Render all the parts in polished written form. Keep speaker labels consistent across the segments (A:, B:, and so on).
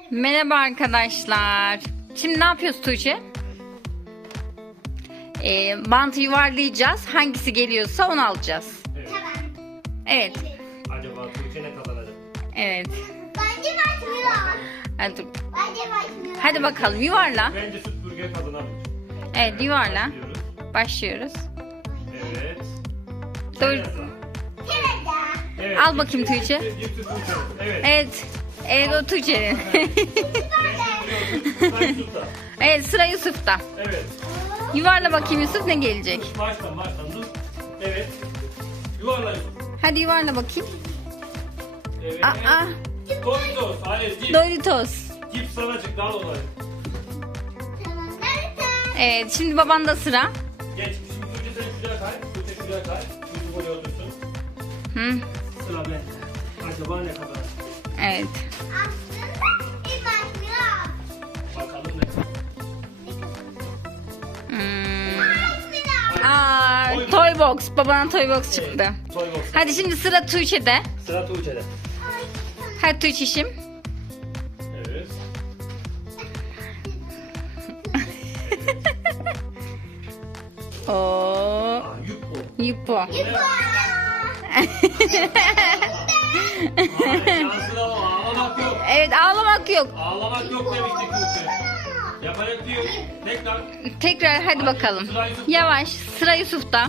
A: Merhaba arkadaşlar. Şimdi ne yapıyoruz Tuğçe? Bantı yuvarlayacağız. Hangisi geliyorsa onu alacağız.
B: Evet.
C: Tamam.
A: Evet.
B: Acaba Tuğçe ne kazanacak?
A: Evet.
C: Bence başlıyor.
A: Hadi, dur.
C: Bence başlıyor.
A: Hadi bakalım yuvarla.
B: Bence süt burger kazanabilir.
A: Evet yuvarla.
B: Başlıyoruz.
A: Başlıyoruz.
B: Evet.
A: Dur.
B: Sıra.
C: Evet ya.
B: Evet.
A: Al bakayım Tuğçe.
B: Cips Tuğçe. Evet.
A: Evet. Evet o Tuğçe'nin.
B: Sen tut da.
A: Evet sıra Yusuf'ta.
B: Evet.
A: Yuvarla bakayım Yusuf ne gelecek.
B: Dur, baştan dur. Evet. Yuvarla Yusuf.
A: Hadi yuvarla bakayım.
B: Evet.
A: Aa,
B: Doritos. Hayır cips.
A: Doritos.
B: Cips sana çıktı al onları.
C: Tamam. Nerede?
A: Evet şimdi babanda sıra.
B: Geç. Şimdi Tuğçe sen şuraya kay. Tuğçe şuraya kay. Yusuf oraya otursun.
A: Hı.
B: Sıra ben. Acaba ne kadar?
A: Evet.
C: Aslında ilk başlıyor.
B: Bakalım ne kadar.
A: Hmm.
C: Başlıyor.
A: Toy box. Babana toy box çıktı.
B: Evet, Toy box.
A: Hadi şimdi sıra Tuğçe'de.
B: Sıra Tuğçe'de.
A: Hadi Tuğçe'şim.
B: Evet.
A: Oo.
B: Aa, yük bu.
A: Yupo.
B: Hayır, şansına bak. Ağlamak yok.
A: Evet ağlamak yok.
B: Ağlamak yok demiştik Tuğçe. Yapacak bir yok. Tekrar.
A: Tekrar hadi bakalım. Yavaş. Sıra Yusuf'ta.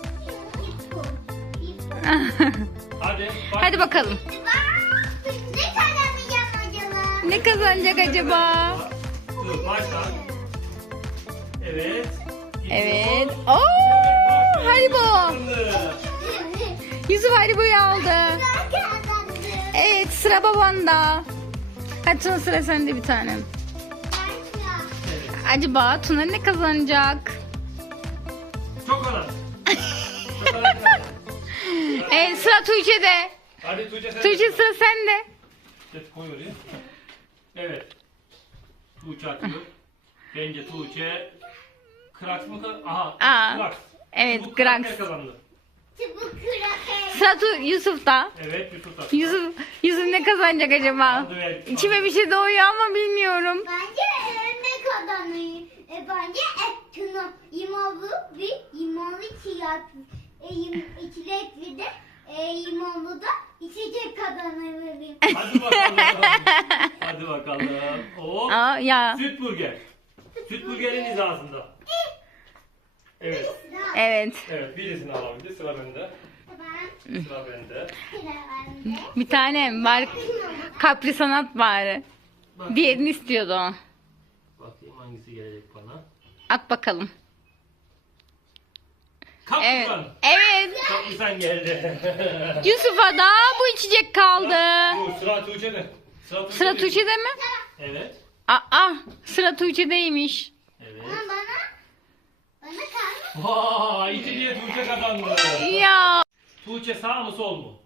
B: Hadi. Bak.
A: Hadi bakalım.
C: Ne kazanacağım acaba?
A: Ne kazanacak acaba?
B: Dur başla. Evet.
A: Evet. Oo, Haribo. Yusuf Haribo'yu aldı.
C: Ben kazandım.
A: Evet sıra babanda. Hadi Tuna sıra sende bir tane.
C: Başlıyor.
B: Evet.
A: Acaba Tuna ne kazanacak?
B: Çok önemli. Çok önemli.
A: Evet sıra Tuğçe'de.
B: Hadi Tuğçe sen.
A: Tuğçe sıra sende.
B: Evet, koy oraya. Evet. Tuğçe atıyor. Bence Tuğçe Krax mı kazandı? Aha.
A: Aa,
B: Krax.
A: evet,
B: Bu
A: Krax.
B: kazandı.
C: Çubuk kraker.
A: Sıra Yusuf'ta.
B: Evet Yusuf attı.
A: Yusuf ne kazanacak acaba?
B: Aldı ve-
A: İçime bir şey doğuyor ama bilmiyorum.
C: Bence ne kazanıyor? Bence Tuna limonlu bir limonlu çilekli de limonlu da içecek kazanabilirim.
B: Hadi bakalım. Hadi bakalım. Oo.
A: Aa, ya.
B: Süt burger. Süt burgerin hizasında. Evet.
A: Evet.
B: Evet birisini alabildi. Sıra bende.
C: Tamam.
B: Sıra bende.
C: Sıra bende.
A: Bir tane var. Kapri sanat bari. Diğerini istiyordu o.
B: Bakayım hangisi gelecek bana.
A: At bakalım. Evet.
B: Kaplan.
A: Evet.
B: Kaplan geldi.
A: Yusuf'a da bu içecek kaldı.
B: Bu sıra Tuğçe'de.
A: Sıra Tuğçe'de mi?
B: Evet.
A: Aa, sıra Tuğçe'deymiş.
B: Evet.
C: Bana kaldı.
B: Vay içeriye Tuğçe kazandı.
A: Ya.
B: Tuğçe sağ mı sol mu?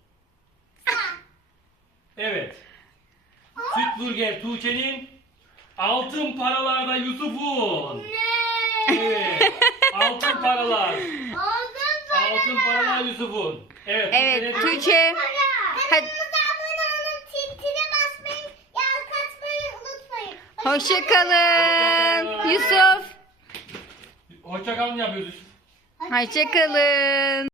B: Evet. Süt burger Tuğçe'nin, altın paralarda Yusuf'un. Evet. Altın paralar. Altın paralar Yusuf'un. Evet.
A: Evet
B: Tuğçe'nin-
A: Tuğçe. Hadi.
C: Kanalımıza abone olun. Tintine basmayı, yağ katmayı unutmayın.
A: Hoşçakalın. Yusuf.
B: Hoşça kalın yapıyoruz.
A: Hoşçakalın.